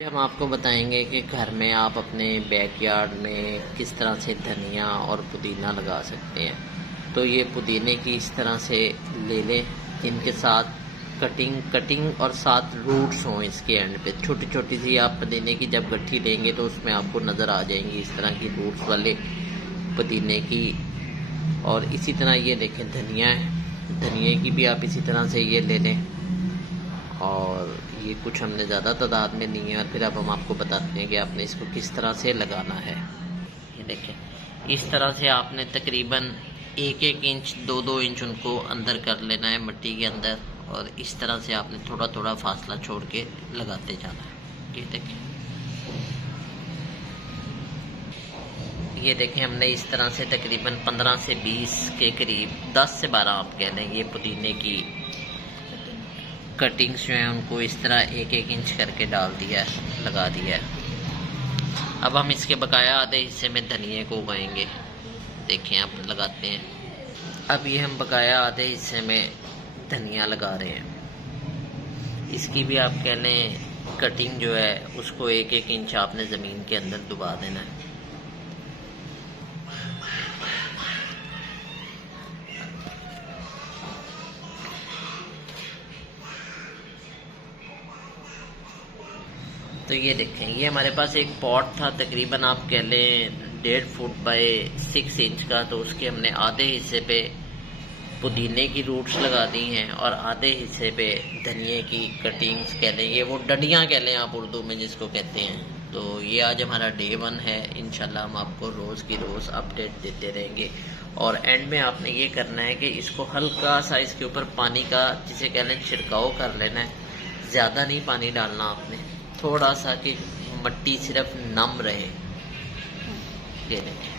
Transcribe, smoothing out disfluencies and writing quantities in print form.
हम आपको बताएंगे कि घर में आप अपने बैकयार्ड में किस तरह से धनिया और पुदीना लगा सकते हैं। तो ये पुदीने की इस तरह से ले लें, इनके साथ कटिंग और साथ रूट्स हों इसके एंड पे। छोटी छोटी सी आप पुदीने की जब गट्ठी लेंगे तो उसमें आपको नज़र आ जाएंगी इस तरह की रूट्स वाले पुदीने की। और इसी तरह ये देखें धनिया है, धनिए की भी आप इसी तरह से ये ले लें। और ये कुछ हमने ज़्यादा तादाद में नहीं है। और फिर अब हम आपको बताते हैं कि आपने इसको किस तरह से लगाना है। ये देखें, इस तरह से आपने तकरीबन 1-1 इंच 2-2 इंच उनको अंदर कर लेना है मिट्टी के अंदर। और इस तरह से आपने थोड़ा थोड़ा फासला छोड़ के लगाते जाना है। ये देखें हमने इस तरह से तकरीबन 15 से 20 के करीब, 10 से 12 आप कह लें, ये पुदीने की कटिंग्स जो हैं उनको इस तरह 1-1 इंच करके डाल दिया है, लगा दिया है। अब हम इसके बकाया आधे हिस्से में धनिए को उगाएंगे। देखें आप लगाते हैं। अब ये हम बकाया आधे हिस्से में धनिया लगा रहे हैं। इसकी भी आप कह लें कटिंग जो है उसको 1-1 इंच आपने ज़मीन के अंदर डुबा देना है। तो ये देखें, ये हमारे पास एक पॉट था तकरीबन आप कह लें 1.5 फुट बाय 6 इंच का। तो उसके हमने आधे हिस्से पे पुदीने की रूट्स लगा दी हैं और आधे हिस्से पे धनिए की कटिंग्स कह लें, ये वो डंडियाँ कह लें आप उर्दू में जिसको कहते हैं। तो ये आज हमारा डे 1 है। इंशाल्लाह हम आपको रोज़ की रोज़ अपडेट देते रहेंगे। और एंड में आपने ये करना है कि इसको हल्का सा इसके ऊपर पानी का जिसे कह लें छिड़काव कर लेना है। ज़्यादा नहीं पानी डालना आपने, थोड़ा सा कि मिट्टी सिर्फ नम रहे। ये देखें।